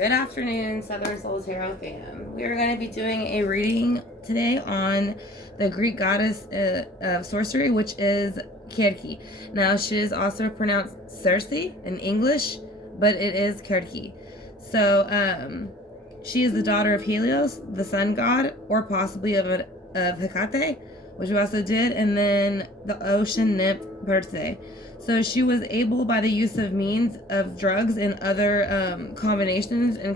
Good afternoon, Southern Soul Tarot fam. We are going to be doing a reading today on the Greek goddess of sorcery, which is Circe. Now, she is also pronounced Circe in English, but it is Circe. So, she is the daughter of Helios, the sun god, or possibly of Hecate, which we also did, and then the ocean nymph Perse. So she was able, by the use of means of drugs and other combinations and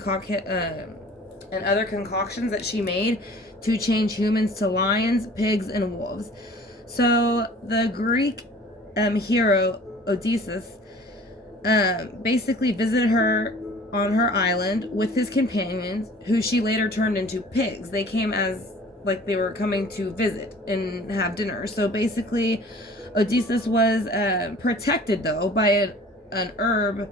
other concoctions that she made, to change humans to lions, pigs, and wolves. So the Greek hero Odysseus basically visited her on her island with his companions, who she later turned into pigs. They came as like they were coming to visit and have dinner. So basically, Odysseus was protected, though, by an herb,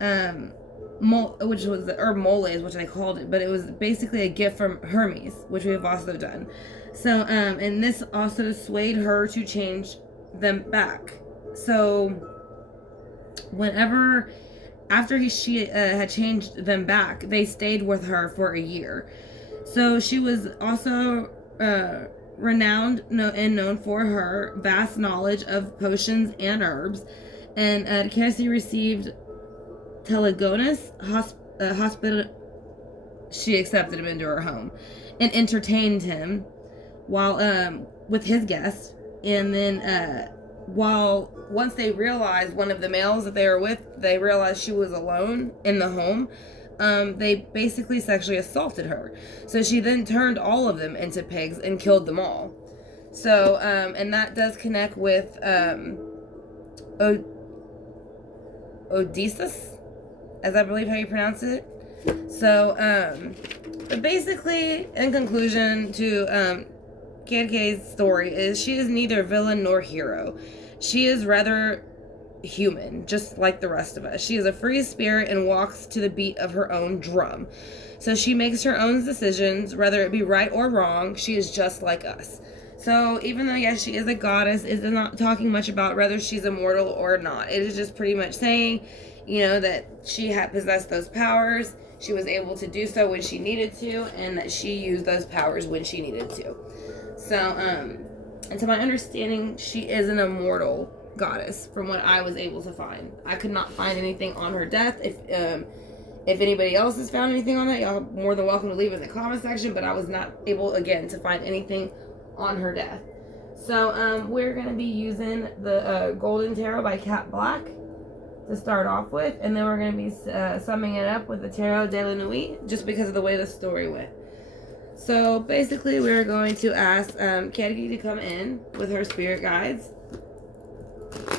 which was the herb moles, which I called it, but it was basically a gift from Hermes, which we have also done. So, and this also swayed her to change them back. So, after she had changed them back, they stayed with her for a year. So she was also renowned and known for her vast knowledge of potions and herbs. And Circe received Telegonus hospital. She accepted him into her home and entertained him while with his guests. And then once they realized, one of the males that they were with, they realized she was alone in the home. They basically sexually assaulted her. So she then turned all of them into pigs and killed them all. So, and that does connect with Odysseus, as I believe how you pronounce it. So, but basically, in conclusion to Circe's story, is she is neither villain nor hero. She is rather human, just like the rest of us. She is a free spirit and walks to the beat of her own drum. So she makes her own decisions, whether it be right or wrong. She is just like us. So even though, yes, she is a goddess, it is not talking much about whether she's immortal or not. It is just pretty much saying, that she had possessed those powers. She was able to do so when she needed to, and that she used those powers when she needed to. So, and to my understanding, she is an immortal goddess from what I was able to find. I could not find anything on her death. If anybody else has found anything on that, y'all are more than welcome to leave it in the comment section, but I was not able, again, to find anything on her death. So we're going to be using the Golden Tarot by Cat Black to start off with, and then we're going to be summing it up with the Tarot de la Nuit, just because of the way the story went. So basically, we're going to ask Circe to come in with her spirit guides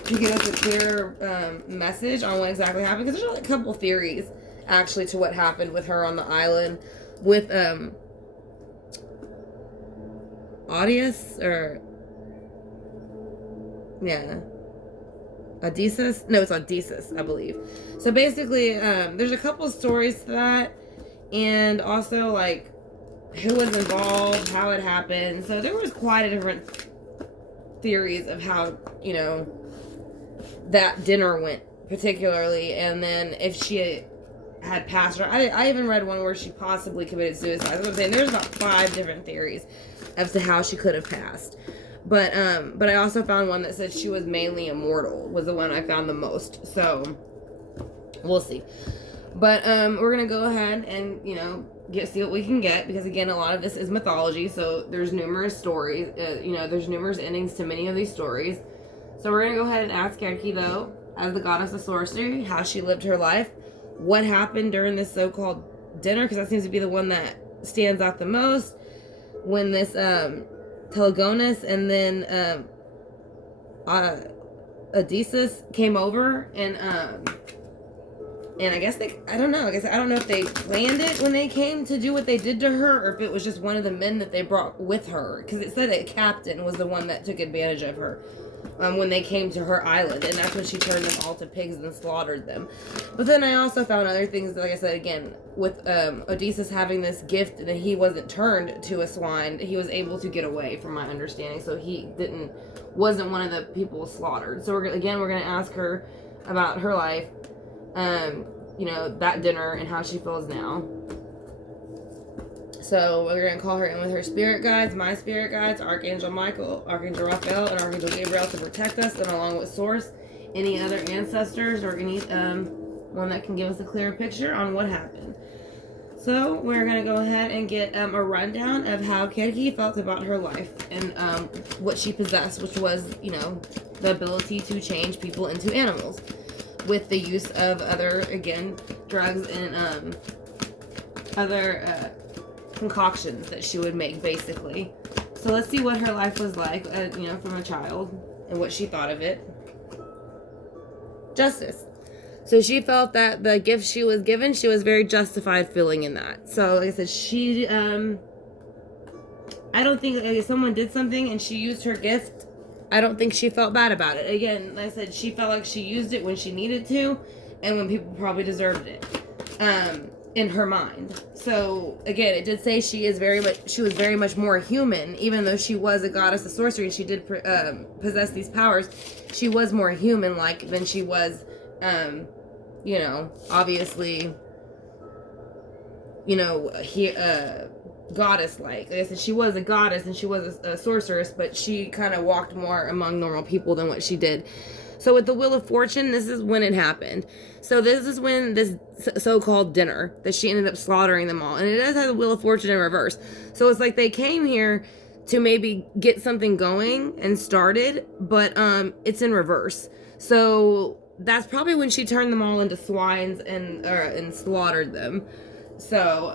to give us a clearer message on what exactly happened, because there's a couple theories actually to what happened with her on the island with Odysseus, or Odysseus. No, it's Odysseus, I believe. So basically, there's a couple of stories to that, and also like who was involved, how it happened. So there was quite a different theories of how that dinner went, particularly, and then if she had passed her. I even read one where she possibly committed suicide. That's what I'm saying. There's about 5 different theories as to how she could have passed. But I also found one that said she was mainly immortal, was the one I found the most. So we'll see. But we're gonna go ahead and see what we can get, because again, a lot of this is mythology, so there's numerous stories. There's numerous endings to many of these stories. So we're gonna go ahead and ask Circe, though, as the goddess of sorcery, how she lived her life, what happened during this so-called dinner, because that seems to be the one that stands out the most, when this Telegonus and then Odysseus came over, and I guess I don't know if they planned it when they came to do what they did to her, or if it was just one of the men that they brought with her, because it said a captain was the one that took advantage of her when they came to her island, and that's when she turned them all to pigs and slaughtered them. But then I also found other things, like I said, again, with Odysseus having this gift that he wasn't turned to a swine, he was able to get away, from my understanding, so he wasn't one of the people slaughtered. So we're going to ask her about her life, that dinner and how she feels now. So we're going to call her in with her spirit guides, my spirit guides, Archangel Michael, Archangel Raphael, and Archangel Gabriel to protect us, and along with Source, any other ancestors or any one that can give us a clearer picture on what happened. So we're going to go ahead and get a rundown of how Kerki felt about her life and what she possessed, which was, the ability to change people into animals with the use of other, again, drugs and other concoctions that she would make, basically. So let's see what her life was like, from a child and what she thought of it. Justice. So she felt that the gift she was given, she was very justified feeling in that. So like I said, she, I don't think if someone did something and she used her gift, I don't think she felt bad about it. Again, like I said, she felt like she used it when she needed to and when people probably deserved it. In her mind. So again, it did say she was very much more human, even though she was a goddess of sorcery and she did possess these powers. She was more human like than she was obviously goddess like I said, she was a goddess and she was a sorceress, but she kind of walked more among normal people than what she did. So with the Wheel of Fortune, this is when it happened. So this is when this so-called dinner that she ended up slaughtering them all. And it does have the Wheel of Fortune in reverse. So it's like they came here to maybe get something going and started, but it's in reverse. So that's probably when she turned them all into swines and slaughtered them. So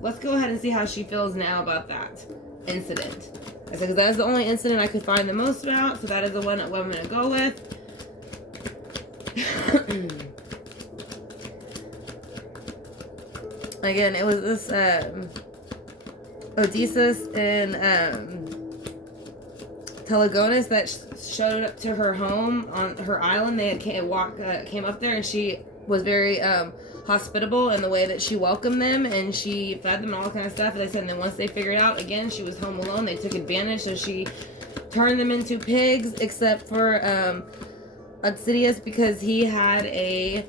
let's go ahead and see how she feels now about that incident. I said, because that is the only incident I could find the most about. So that is the one that I'm going to go with. Again, it was this Odysseus and Telegonus that showed up to her home on her island. They had came up there, and she was very hospitable in the way that she welcomed them and she fed them and all kind of stuff. And they said, and then once they figured out, again, she was home alone, they took advantage, so she turned them into pigs, except for Odysseus, because he had a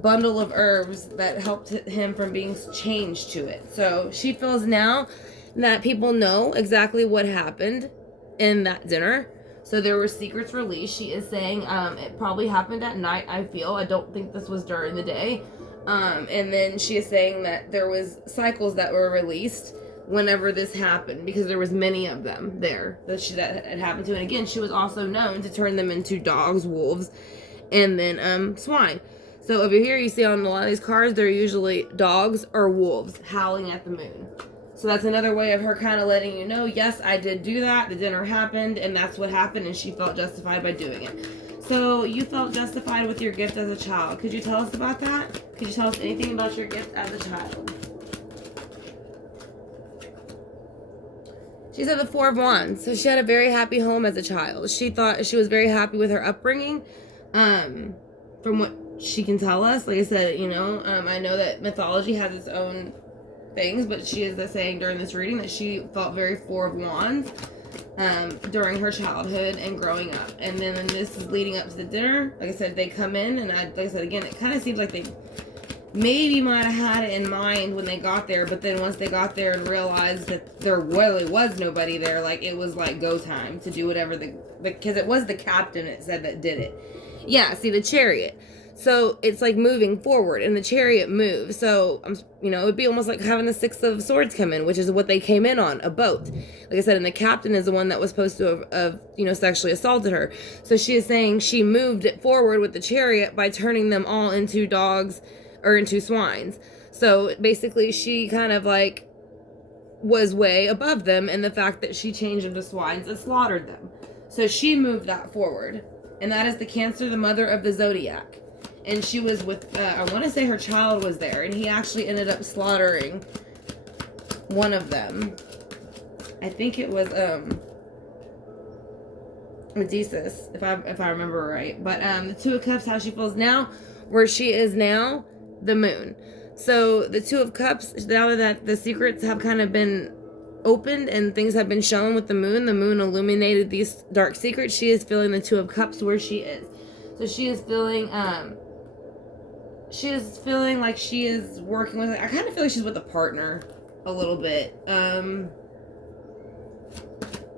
bundle of herbs that helped him from being changed to it. So she feels now that people know exactly what happened in that dinner. So there were secrets released. She is saying it probably happened at night, I feel. I don't think this was during the day. And then she is saying that there was cycles that were released whenever this happened, because there was many of them there that had happened to. And again, she was also known to turn them into dogs, wolves, and then swine. So over here you see on a lot of these cards, they're usually dogs or wolves howling at the moon. So that's another way of her kind of letting you know, yes, I did do that. The dinner happened, and that's what happened, and she felt justified by doing it. So you felt justified with your gift as a child. Could you tell us about that? Could you tell us anything about your gift as a child? She said the Four of Wands. So she had a very happy home as a child. She thought she was very happy with her upbringing. From what she can tell us, like I said, I know that mythology has its own things, but she is saying during this reading that she felt very Four of Wands during her childhood and growing up. And then this is leading up to the dinner. Like I said, they come in, and like I said, again, it kind of seems like they maybe might have had it in mind when they got there, but then once they got there and realized that there really was nobody there, like it was like go time to do whatever because it was the captain, it said, that did it. Yeah, see the chariot. So it's like moving forward, and the chariot moves. So, it would be almost like having the Six of Swords come in, which is what they came in on, a boat. Like I said, and the captain is the one that was supposed to have sexually assaulted her. So she is saying she moved it forward with the chariot by turning them all into dogs or into swines. So basically she kind of like was way above them in the fact that she changed them to swines and slaughtered them. So she moved that forward. And that is the Cancer, the mother of the zodiac. And she was with, I want to say her child was there, and he actually ended up slaughtering one of them. I think it was Odysseus, if I remember right. But the Two of Cups, how she feels now, where she is now, the moon. So the Two of Cups, now that the secrets have kind of been opened and things have been shown with the moon illuminated these dark secrets, she is feeling the Two of Cups where she is. So she is feeling she is feeling like she is working with, I kind of feel like she's with a partner a little bit.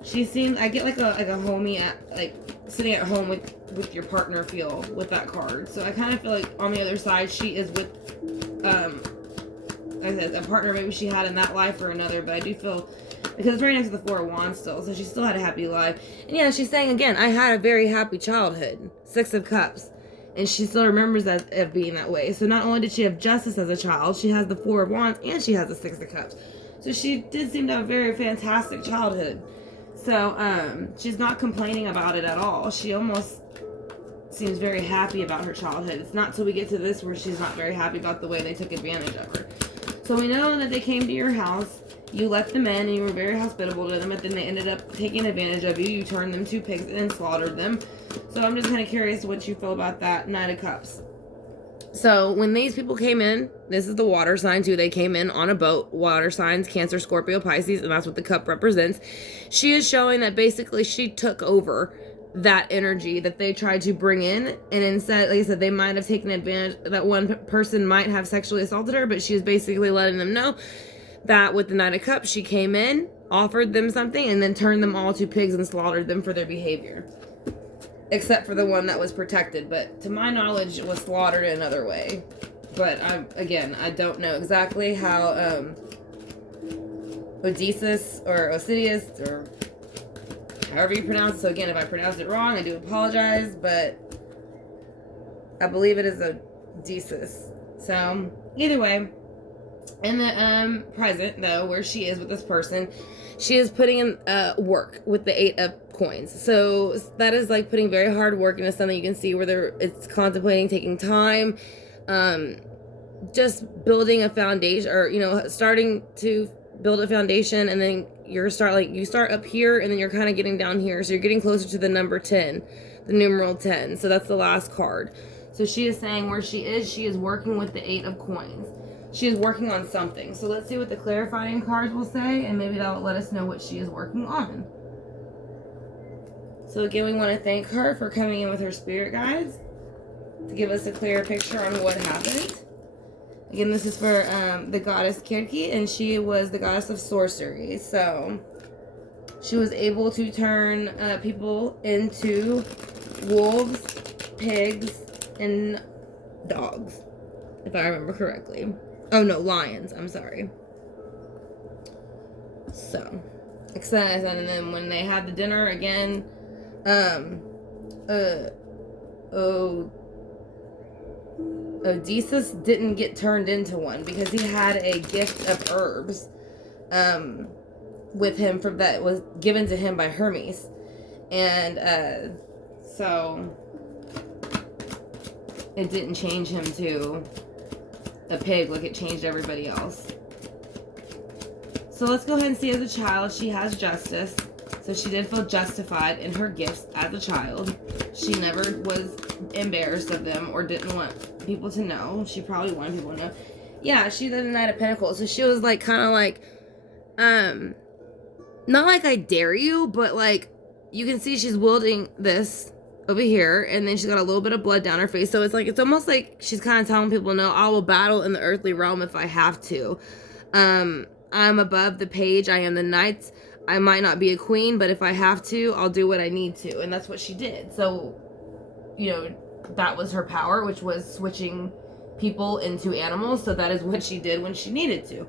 She seems, I get like a homie at, like, sitting at home with your partner feel with that card. So I kind of feel like on the other side, she is with, like I said, a partner maybe she had in that life or another, but I do feel, because it's right next to the Four of Wands still, so she still had a happy life. And yeah, she's saying again, I had a very happy childhood. Six of Cups. And she still remembers that of being that way. So not only did she have justice as a child, she has the Four of Wands and she has the Six of Cups. So she did seem to have a very fantastic childhood. So she's not complaining about it at all. She almost seems very happy about her childhood. It's not till we get to this where she's not very happy about the way they took advantage of her. So we know that they came to your house. You let them in and you were very hospitable to them, but then they ended up taking advantage of you. You turned them to pigs and slaughtered them. So I'm just kind of curious what you feel about that Knight of Cups. So when these people came in, this is the water sign too. They came in on a boat. Water signs, Cancer, Scorpio, Pisces, and that's what the cup represents. She is showing that basically she took over that energy that they tried to bring in, and instead, like I said, they might have taken advantage, that one person might have sexually assaulted her, but she is basically letting them know that with the Knight of Cups, she came in, offered them something, and then turned them all to pigs and slaughtered them for their behavior. Except for the one that was protected, but to my knowledge, it was slaughtered in another way. But I don't know exactly how Odysseus or Osidius or however you pronounce it. So again, if I pronounced it wrong, I do apologize, but I believe it is Odysseus. So either way, in the present though, where she is with this person, she is putting in work with the 8 of coins. So that is like putting very hard work into something. You can see where it's contemplating taking time, just building a foundation, or starting to build a foundation, and then you start up here and then you're kind of getting down here, so you're getting closer to the number 10, the numeral 10. So that's the last card. So she is saying where she is working with the 8 of coins. She is working on something. So let's see what the clarifying cards will say, and maybe that will let us know what she is working on. So again, we want to thank her for coming in with her spirit guides to give us a clearer picture on what happened. Again, this is for the goddess Kirki, and she was the goddess of sorcery. So she was able to turn people into wolves, pigs, and dogs, if I remember correctly. Oh no, lions. I'm sorry. So, and then when they had the dinner again, Odysseus didn't get turned into one because he had a gift of herbs with him that was given to him by Hermes, and so it didn't change him to a pig like it changed everybody else. So let's go ahead and see, as a child, she has justice. So she did feel justified in her gifts as a child. She never was embarrassed of them or didn't want people to know. She probably wanted people to know. Yeah, she did the Knight of Pentacles. So she was like, kind of like, not like I dare you, but like, you can see she's wielding this over here, and then she's got a little bit of blood down her face. So it's almost like she's kind of telling people, no, I will battle in the earthly realm if I have to. I'm above the page. I am the knight. I might not be a queen, but if I have to, I'll do what I need to. And that's what she did. So, that was her power, which was switching people into animals. So that is what she did when she needed to.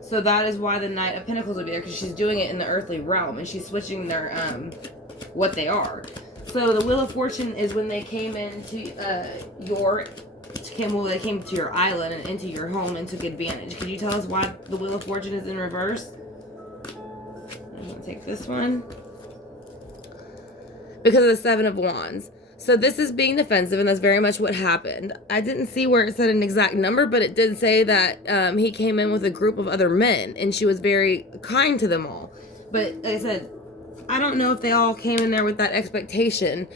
So that is why the Knight of Pentacles would be there, because she's doing it in the earthly realm, and she's switching their, what they are. So the Wheel of Fortune is when they came into they came to your island and into your home and took advantage. Could you tell us why the Wheel of Fortune is in reverse? I'm going to take this one. Because of the 7 of Wands. So this is being defensive, and that's very much what happened. I didn't see where it said an exact number, but it did say that he came in with a group of other men, and she was very kind to them all. But like I said, I don't know if they all came in there with that expectation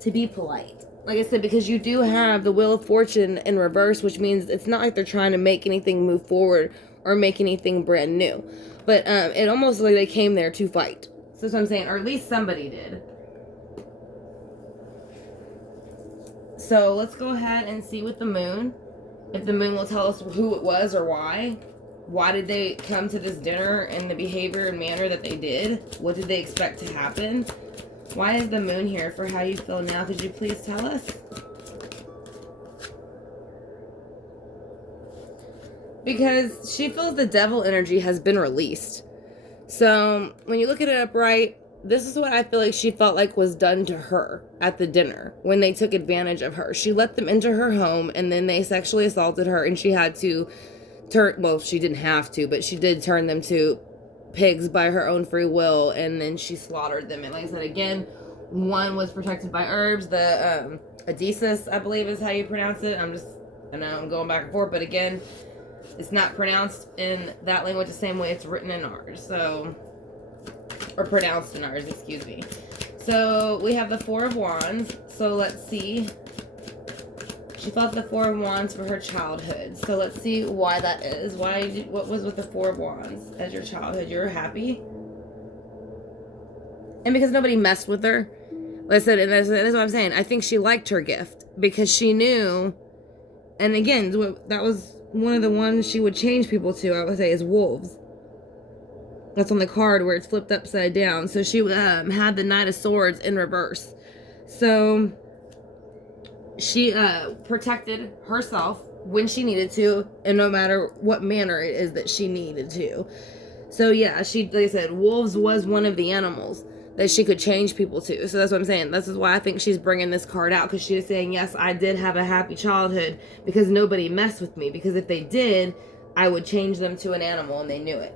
to be polite. Like I said, because you do have the Wheel of Fortune in reverse, which means it's not like they're trying to make anything move forward or make anything brand new. But it almost like they came there to fight. So that's what I'm saying, or at least somebody did. So let's go ahead and see with the moon. If the moon will tell us who it was or why. Why did they come to this dinner in the behavior and manner that they did? What did they expect to happen? Why is the moon here for how you feel now? Could you please tell us? Because she feels the devil energy has been released. So when you look at it upright, this is what I feel like she felt like was done to her at the dinner when they took advantage of her. She let them into her home and then they sexually assaulted her, and she had to she didn't have to, but she did turn them to pigs by her own free will, and then she slaughtered them. And like I said, again, one was protected by herbs. The Odysseus, I believe is how you pronounce it. I know I'm going back and forth, but again, it's not pronounced in that language the same way it's written in ours. So, or pronounced in ours, excuse me. So we have the Four of Wands. So let's see. She felt the Four of Wands for her childhood. So let's see why that is. What was with the Four of Wands as your childhood? You were happy? And because nobody messed with her. Listen, and that's what I'm saying. I think she liked her gift because she knew. And again, that was one of the ones she would change people to, I would say, is wolves. That's on the card where it's flipped upside down. So she had the Knight of Swords in reverse. So she protected herself when she needed to, and no matter what manner it is that she needed to. So yeah, like I said, wolves was one of the animals that she could change people to. So that's what I'm saying. This is why I think she's bringing this card out, because she is saying, yes, I did have a happy childhood because nobody messed with me. Because if they did, I would change them to an animal, and they knew it.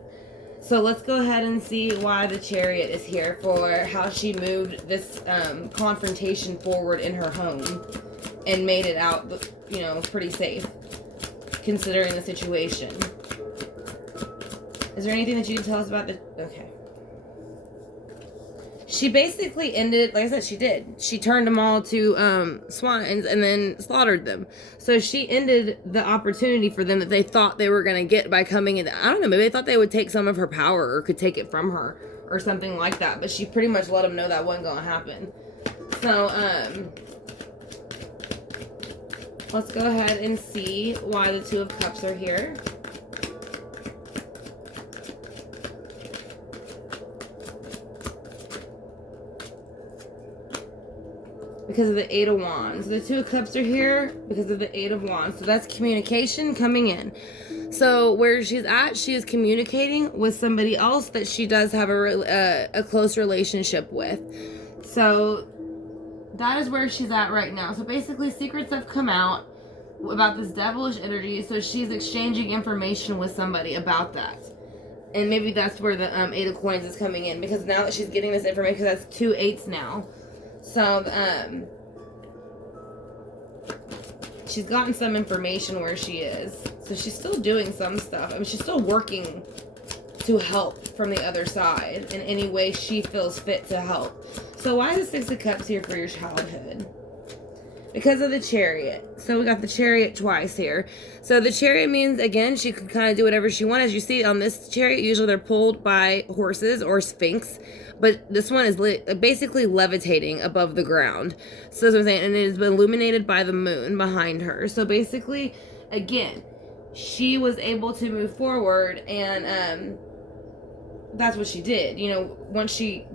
So let's go ahead and see why the Chariot is here, for how she moved this confrontation forward in her home and made it out, pretty safe, considering the situation. Is there anything that you can tell us about the... Okay. She basically ended, like I said, she did. She turned them all to swines and then slaughtered them. So she ended the opportunity for them that they thought they were going to get by coming in. I don't know, maybe they thought they would take some of her power or could take it from her or something like that. But she pretty much let them know that wasn't going to happen. So, let's go ahead and see why the Two of Cups are here. Because of the Eight of Wands. The Two of Cups are here because of the Eight of Wands. So that's communication coming in. So where she's at, she is communicating with somebody else that she does have a close relationship with. So that is where she's at right now. So basically, secrets have come out about this devilish energy. So she's exchanging information with somebody about that. And maybe that's where the Eight of Coins is coming in. Because now that she's getting this information, because that's 2 eights now. So, she's gotten some information where she is. So she's still doing some stuff. I mean, she's still working to help from the other side in any way she feels fit to help. So why is the Six of Cups here for your childhood? Because of the Chariot. So we got the Chariot twice here. So the Chariot means, again, she could kind of do whatever she wants. As you see on this Chariot, usually they're pulled by horses or Sphinx. But this one is basically levitating above the ground. So that's what I'm saying. And it has been illuminated by the moon behind her. So basically, again, she was able to move forward, and that's what she did. Once she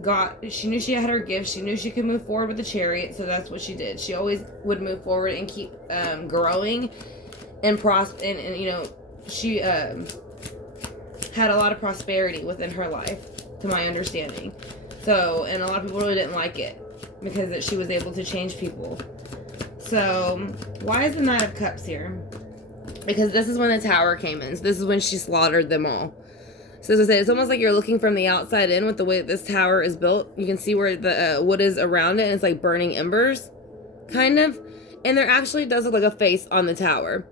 knew she had her gift, she knew she could move forward with the Chariot, so that's what she did. She always would move forward and keep growing and prosper, and she had a lot of prosperity within her life, to my understanding. So, and a lot of people really didn't like it because she was able to change people. So, why is the Knight of Cups here? Because this is when the Tower came in. So this is when she slaughtered them all. So as I say, it's almost like you're looking from the outside in with the way that this tower is built. You can see where the wood is around it, and it's like burning embers, kind of. And there actually does look like a face on the tower.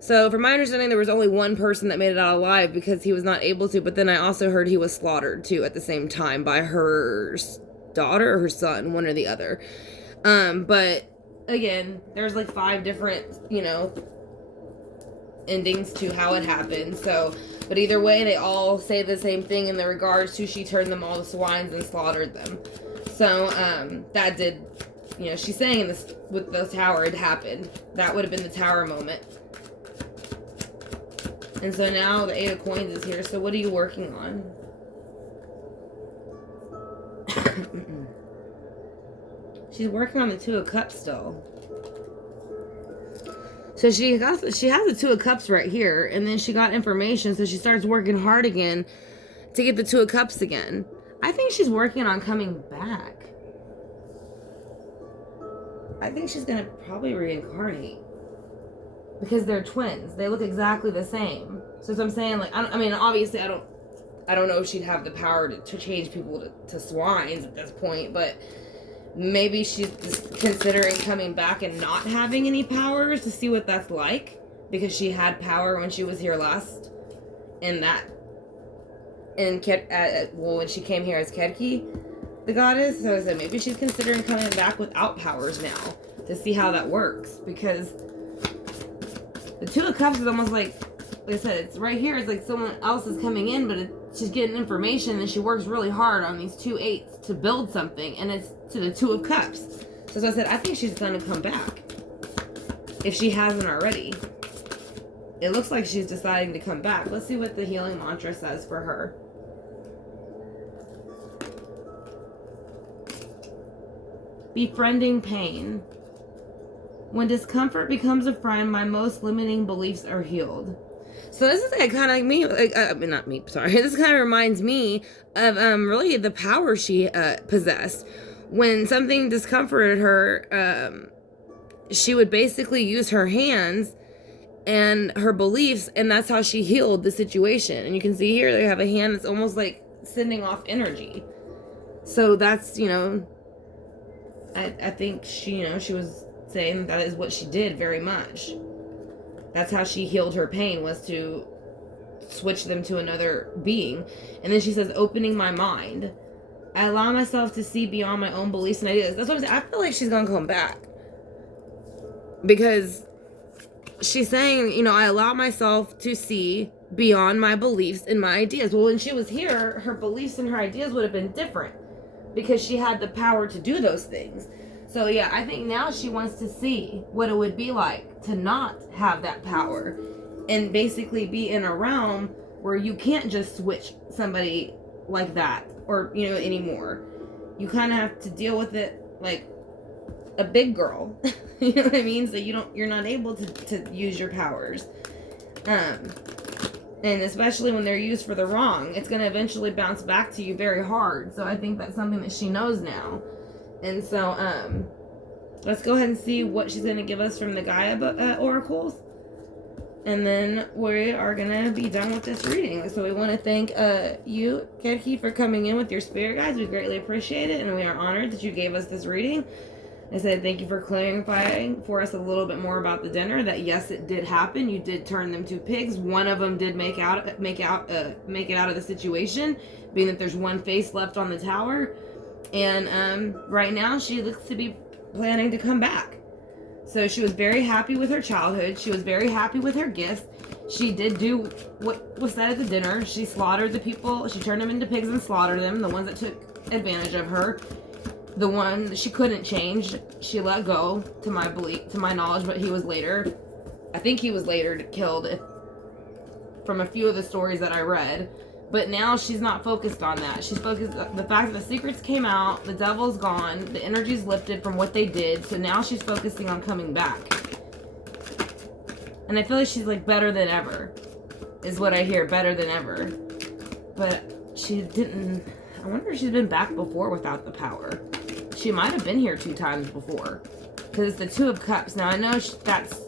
So from my understanding, there was only one person that made it out alive because he was not able to. But then I also heard he was slaughtered too at the same time by her daughter or her son, one or the other. But again, there's like 5 different, endings to how it happened. So, but either way, they all say the same thing in the regards to she turned them all to swines and slaughtered them. So, that did, she's saying in this with the tower, it happened. That would have been the tower moment. And so now the Eight of Coins is here. So what are you working on? She's working on the Two of Cups still. So she has the Two of Cups right here, and then she got information, so she starts working hard again to get the Two of Cups again. I think she's working on coming back. I think she's gonna probably reincarnate because they're twins. They look exactly the same. So as I'm saying, like, I mean, obviously, I don't know if she'd have the power to change people to swines at this point, but maybe she's just considering coming back and not having any powers to see what that's like, because she had power when she was here last, and when she came here as Kerki, the goddess. So I said maybe she's considering coming back without powers now to see how that works, because the Two of Cups is almost like I said, it's right here. It's like someone else is coming in, but she's getting information, and she works really hard on these 2 8s to build something, and it's to the Two of Cups. So as I said, I think she's going to come back if she hasn't already. It looks like she's deciding to come back. Let's see what the healing mantra says for her. Befriending pain. When discomfort becomes a friend, my most limiting beliefs are healed. So this is kind of like me, not me, sorry. This kind of reminds me of really the power she possessed. When something discomforted her, she would basically use her hands and her beliefs, and that's how she healed the situation. And you can see here they have a hand that's almost like sending off energy. So that's, I think she was saying that is what she did very much. That's how she healed her pain, was to switch them to another being. And then she says, opening my mind. I allow myself to see beyond my own beliefs and ideas. That's what I'm saying. I feel like she's going to come back. Because she's saying, I allow myself to see beyond my beliefs and my ideas. Well, when she was here, her beliefs and her ideas would have been different, because she had the power to do those things. So yeah, I think now she wants to see what it would be like to not have that power, and basically be in a realm where you can't just switch somebody like that, or anymore. You kind of have to deal with it like a big girl. You know what I mean? So you're not able to use your powers. And especially when they're used for the wrong, it's going to eventually bounce back to you very hard. So I think that's something that she knows now. And so, let's go ahead and see what she's going to give us from the Gaia oracles. And then we are going to be done with this reading. So we want to thank you, Kerki, for coming in with your spirit guides. We greatly appreciate it, and we are honored that you gave us this reading. I said thank you for clarifying for us a little bit more about the dinner. That yes, it did happen. You did turn them to pigs. One of them did make it out of the situation, being that there's one face left on the tower. And right now she looks to be planning to come back. So she was very happy with her childhood. She was very happy with her gifts. She did do what was said at the dinner. She slaughtered the people. She turned them into pigs and slaughtered them, the ones that took advantage of her. The one that she couldn't change, she let go, to my knowledge, but I think he was later killed, from a few of the stories that I read. But now she's not focused on that. She's focused on the fact that the secrets came out, the devil's gone, the energy's lifted from what they did, so now she's focusing on coming back. And I feel like she's like better than ever, is what I hear, better than ever. But she didn't, I wonder if she's been back before without the power. She might have been here 2 times before, because it's the Two of Cups. Now I know that's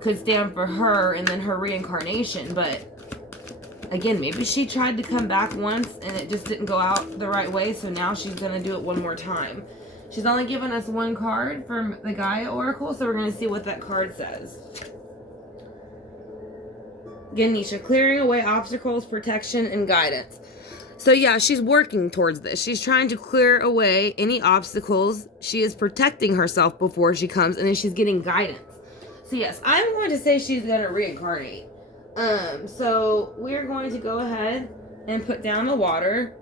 could stand for her and then her reincarnation, but again, maybe she tried to come back once and it just didn't go out the right way, so now she's going to do it one more time. She's only given us 1 card from the Gaia Oracle, so we're going to see what that card says. Ganesha, clearing away obstacles, protection, and guidance. So yeah, she's working towards this. She's trying to clear away any obstacles. She is protecting herself before she comes, and then she's getting guidance. So yes, I'm going to say she's going to reincarnate. So we're going to go ahead and put down the water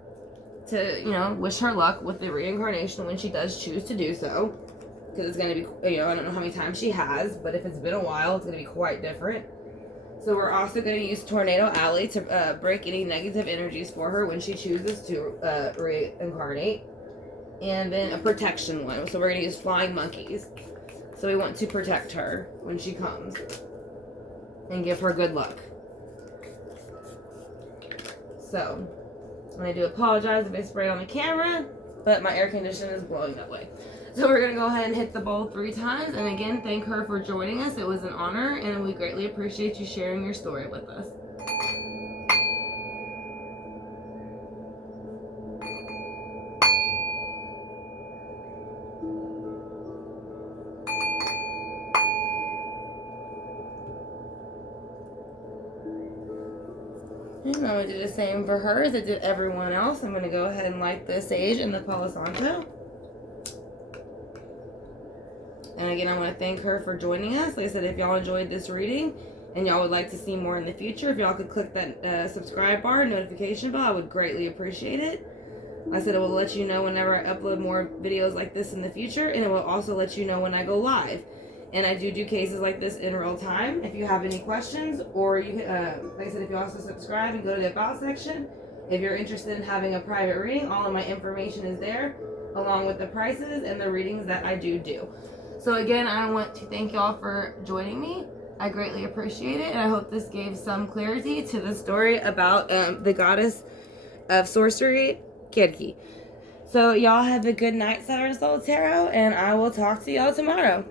to, wish her luck with the reincarnation when she does choose to do so. Because it's going to be, I don't know how many times she has, but if it's been a while, it's going to be quite different. So we're also going to use Tornado Alley to break any negative energies for her when she chooses to reincarnate. And then a protection one. So we're going to use Flying Monkeys. So we want to protect her when she comes. And give her good luck. So, I do apologize if I spray on the camera, but my air conditioner is blowing that way. So we're going to go ahead and hit the bowl 3 times. And again, thank her for joining us. It was an honor, and we greatly appreciate you sharing your story with us. And I'm going to do the same for her as I did everyone else. I'm going to go ahead and light the sage and the Palo Santo. And again, I want to thank her for joining us. Like I said, if y'all enjoyed this reading and y'all would like to see more in the future, if y'all could click that subscribe bar, notification bell, I would greatly appreciate it. Like I said, it will let you know whenever I upload more videos like this in the future, and it will also let you know when I go live. And I do cases like this in real time. If you have any questions, or you, like I said, if you also subscribe and go to the About section, if you're interested in having a private reading, all of my information is there, along with the prices and the readings that I do. So again, I want to thank y'all for joining me. I greatly appreciate it, and I hope this gave some clarity to the story about the goddess of sorcery, Kirki. So y'all have a good night, Saturn Soul Tarot, and I will talk to y'all tomorrow.